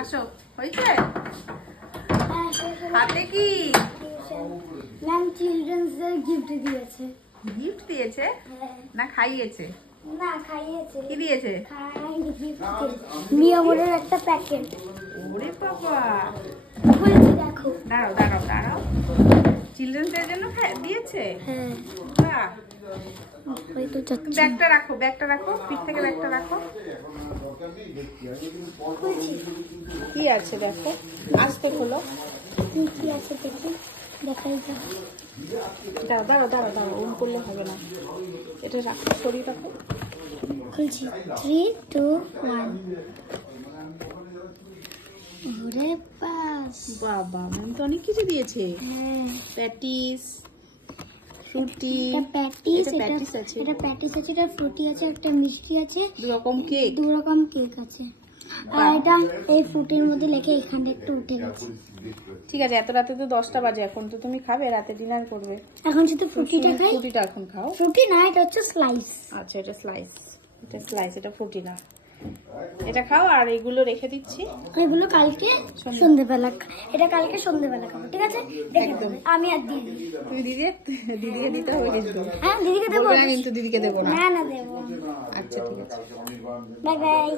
আসো, হয়েছে? হাতে কি? ম্যাম চিলড্রেন্স ডে গিফট দিয়েছে। গিফট দিয়েছে না খাইয়েছে? না খাইয়েছে। কি দিয়েছে? খাইনি, গিফট দিয়েছে। মিয়ামোরের একটা প্যাকেট। ওরে বাবা, বলছি দেখো। দাঁড়াও দাঁড়াও দাঁড়াও, চিলড্রেন্স ডে জন্য দিয়েছে? হ্যাঁ বাহ, ওই তো যাচ্ছে। ব্যাগটা রাখো, ব্যাগটা রাখো, পিঠ থেকে ব্যাগটা রাখো। কি আছে দেখো, আস্তে খোলো। কি আছে দেখি, দেখাই যাক। দাঁড়াও দাঁড়াও দাঁড়াও দাঁড়াও, ওম করলে হবে না, এটা রাখো, সরিয়ে রাখো। খুলছি, 3, 2, 1। ওরে বাস, বাবা, ম্যাম তো অনেক কিছু দিয়েছে। হ্যাঁ প্যাটিস, ফ্রুটি, এটা প্যাটিস, এটা প্যাটিস আছে, এটা প্যাটিস আছে, এটা ফ্রুটি আছে, একটা মিষ্টি আছে, দু রকম কেক, 2 রকম কেক আছে। আর এটা এই ফ্রুটির মধ্যে লেখে এখানে একটু উঠে গেছে। ঠিক আছে, এত রাতে তো 10টা বাজে, এখন তো তুমি খাবে, রাতে ডিনার করবে। এখন শুধু ফ্রুটিটা খাই। ফ্রুটিটা এখন খাও। ফ্রুটি না, এটা হচ্ছে স্লাইস। আচ্ছা, এটা স্লাইস, এটা স্লাইস, এটা ফ্রুটি না। এটা খাও, আর এগুলো রেখে দিচ্ছি। এগুলো কালকে সন্ধ্যেবেলা, এটা কালকে সন্ধ্যেবেলা খাবো, ঠিক আছে? রেখে দেবে, আমি আর দিদি। তুমি দিদিকে দিতে হবে কিন্তু। হ্যাঁ দিদিকে দেবো বলবে না কিন্তু দিদিকে দেবো না। না না দেবো। আচ্ছা ঠিক আছে, বাই বাই।